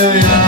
hallelujah.